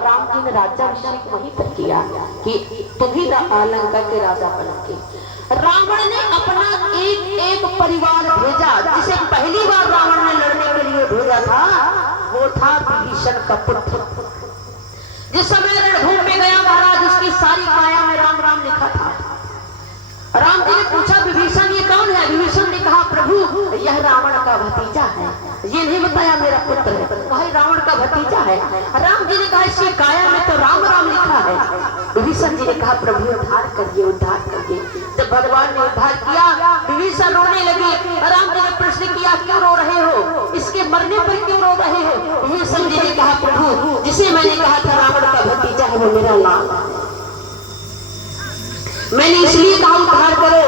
राम जी ने राज्याभिषेक वहीं पर किया कि तुम ही लंका के राजा बनोगे। रावण ने अपना एक एक परिवार भेजा। जिसे पहली बार रावण ने लड़ने के लिए भेजा था वो था विभीषण का पुत्र। जिस समय रणभूमि में गया महाराज उसकी सारी काया में राम राम लिखा था। राम जी ने पूछा विभीषण ये कौन है? विभीषण ने कहा प्रभु यह रावण का भतीजा है। ये नहीं बताया मेरा पुत्र है, कहा रावण का भतीजा है। राम जी ने कहा इसकी काया में तो राम राम लिखा है। विभीषण जी ने कहा प्रभु उद्धार करिए उद्धार करिए। जब भगवान ने उद्धार किया विभीषण रोने लगे। राम जी ने प्रश्न किया क्यों रो रहे हो? इसके मरने पर क्यों रो रहे हो? विभीषण जी ने कहा प्रभु जिसे मैंने कहा था रावण का भतीजा है वो मेरा लाल है। मैंने इसलिए कहा उद्धार करो,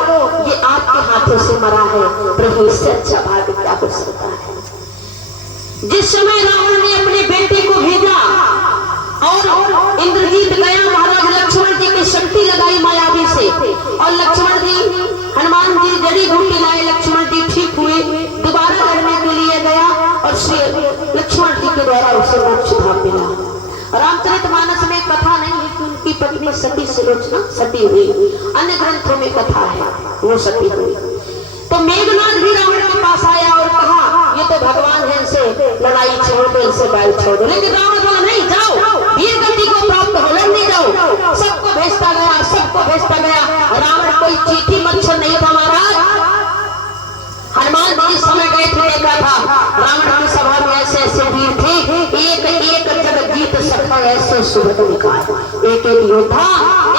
ये आपके हाथों से मरा है। प्रभु इससे अच्छा भाग्य क्या हो सकता है? जिस समय रावण ने अपने बेटे को भेजा और इंद्रजीत गया महाराज लक्ष्मण जी की शक्ति लगाई मायावी से और लक्ष्मण जी हनुमान जी जड़ी बूटी लाए। लक्ष्मण जी ठीक हुए, दोबारा लड़ने के लिए गया और लक्ष्मण जी के द्वारा उसे मोक्ष धाम मिला। रामचरितमानस में कथा नहीं है कि उनकी पत्नी सती सुलोचना सती हुई, अन्य ग्रंथों में कथा है वो सती हुई। तो मेघनाथ भी रावण के पास आया और कहा ये तो भगवान है, इनसे लड़ाई छोड़ दो, इनसे बैल छोड़ दो। लेकिन रावण बोला नहीं जाओ, वीर गति को प्राप्त हो लड़ने जाओ। सबको भेजता गया, सबको भेजता गया। रावण कोई चीठी मच्छर नहीं था महाराज। हनुमान जी समय गए थे देखा था रावण की सभा में ऐसे ऐसे वीर थे, एक एक जग जीत सकता ऐसे सुबह निकाय। एक एक योद्धा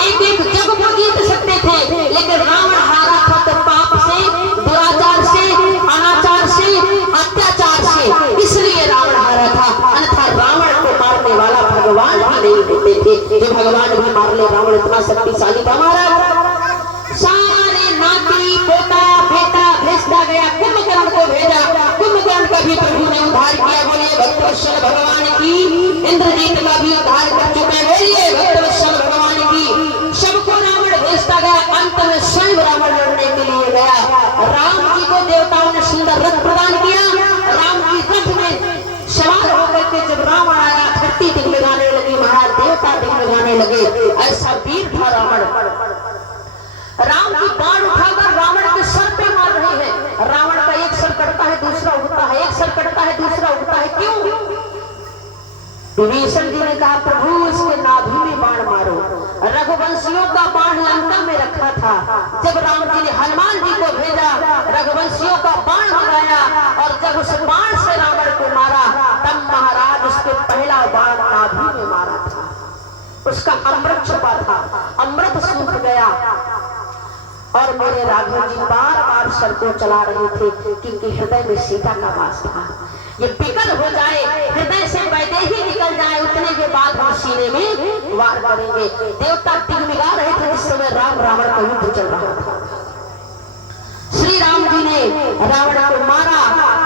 एक एक जग को जीत सकते थे, लेकिन रावण हारा था तो पाप से, दुराचार से, अनाचार से, अत्याचार से, इसलिए रावण हारा था। अन्यथा रावण को मारने वाला भगवान भी नहीं होते थे। जो भगवान भी मार ले रावण इतना शक्तिशाली था महाराज। सारे नाती पोता बेटा भेजता गया। कुंभकर्ण को भेजा, कुंभकर्ण का भी प्रभु ने उद्धार किया। बोलिए भक्तवत्सल भगवान की। इंद्रजीत का भी उद्धार कर चुके। बोलिए भक्तवत्सल भगवान की। सबको रावण भेजता गया। अंत में स्वयं रावण लड़ने के लिए गया। राम जी को देवताओं ने सुंदर रथ प्रदान किया। राम जी रथ में सवार होकर के जब रावण आया धरती दिखलाने लगी महाराज, देवता दिखलाने लगे। ऐसा वीर था रावण। राम की बाण उठाकर रावण के सर पे मार रहे हैं। रावण का एक सर कटता है दूसरा उगता है, एक सर कटता है दूसरा उगता है। क्यों? विभीषण जी ने कहा प्रभु इसके नाभि में बाण मारो। रघुवंशियों का बाण लंका में रखा था। जब राम जी ने हनुमान जी को भेजा रघुवंशियों का बाण लगाया और जब उस बाण से रावण को मारा तब महाराज उसके पहला बाण नाभि में मारा था। उसका अमृत छुपा था, अमृत सूख गया। और मेरे राघव जी बार बार सर को चला रहे थे क्योंकि हृदय में सीता का वास था। ये विकल हो जाए, हृदय से वैदेही निकल जाए, उतने के बाद हम सीने में वार करेंगे। देवता टिगमिगा रहे थे जिस समय राम रावण का युद्ध चल रहा था। श्री राम जी ने रावण को मारा।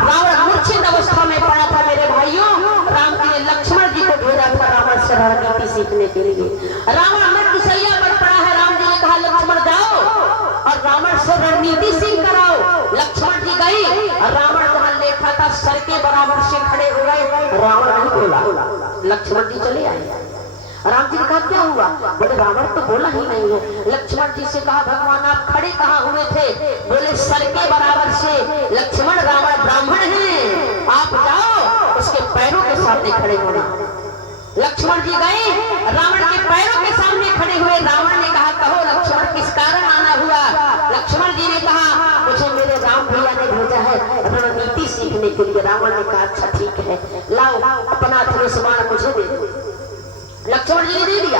रावण मूर्छित अवस्था में पड़ा था मेरे भाइयों। राम जी ने लक्ष्मण जी को भेजा था रावण से रणनीति सीखने के लिए। रावण मृत्युशैया पर पड़ा है। राम जी ने कहा लक्ष्मण जाओ और रावण से रणनीति सीख कर आओ। लक्ष्मण जी गई और रावण वहां लेटा था, सर के बराबर से खड़े हो गए। रावण नहीं बोला, लक्ष्मण जी चले आए। राम जी ने कहा क्या हुआ? बोले रावण तो बोला ही नहीं है। लक्ष्मण जी से कहा भगवान आप खड़े कहाँ हुए थे? बोले सर के बराबर से। लक्ष्मण रावण ब्राह्मण है, आप जाओ उसके पैरों के सामने खड़े होना। लक्ष्मण जी गए, रावण के पैरों के सामने खड़े हुए। रावण ने कहा कहो लक्ष्मण किस कारण आना हुआ? लक्ष्मण जी ने कहा मुझे मेरे राम भैया ने भेजा है रणनीति सीखने के लिए। रावण ने कहा अच्छा ठीक है, लाओ अपना धनुष बाण मुझे दे दो। लक्ष्मण जी ने दे दिया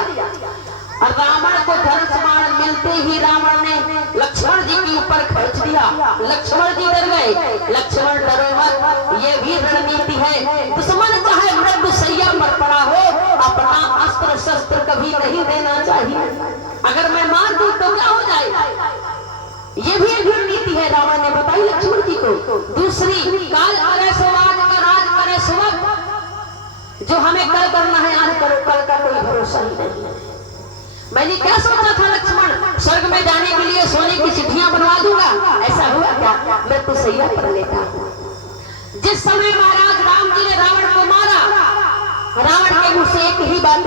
और रावण को धनुष बाण मिलते ही रावण ने लक्ष्मण जी के ऊपर खींच दिया। लक्ष्मण जी डर गए। लक्ष्मण डरो मत, ये भी रणनीति है। दुश्मन चाहे मृत्युशैया पर पड़ा हो अपना अस्त्र शस्त्र कभी नहीं देना चाहिए। अगर मैं मार दूं तो क्या हो जाएगा? ये भी एक रणनीति है रावण ने बताई लक्ष्मण जी को। दूसरी काल करे सो आज का राज करे सुबह। जो हमें कल करना है आज करो, कल का कोई भरोसा ही नहीं है। मैंने क्या सोचा था लक्ष्मण स्वर्ग में जाने के लिए सोने की चिट्ठियां बनवा दूंगा, ऐसा हुआ क्या? मैं तो सैया पर लेता। जिस समय महाराज राम जी ने रावण को मारा रावण के मुंह से एक ही बात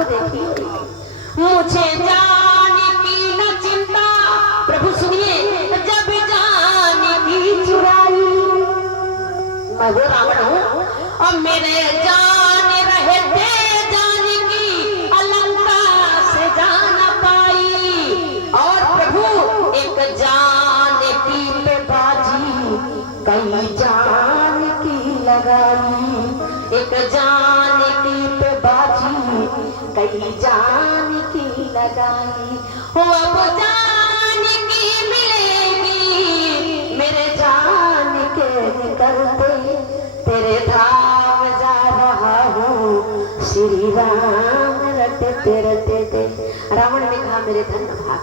को देखिए, मुझे जाने की न चिंता, प्रभु सुनिए, जब जाने की चुराई, मैं वो रावण हूँ और मेरे जाने रहे थे जाने की अलंका से जाना पाई। और प्रभु एक जाने की पे बाजी कई जान की लगाई, एक जान की पे बाजी कई जान की लगाई। हो अब जान की मिलेगी मेरे जान के निकलते, तेरे धाम जा रहा हूँ श्री राम रटते रटते। रावण ने कहा मेरे धन्य भाग।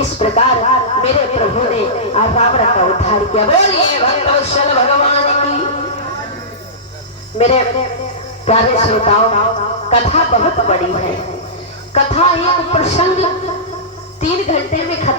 इस प्रकार मेरे प्रभु ने रावण का उद्धार किया। बोलिए भक्तवत्सल भगवान की। मेरे प्यारे श्रोताओं, कथा बहुत बड़ी है। कथा एक प्रसंग 3 घंटे में खत्म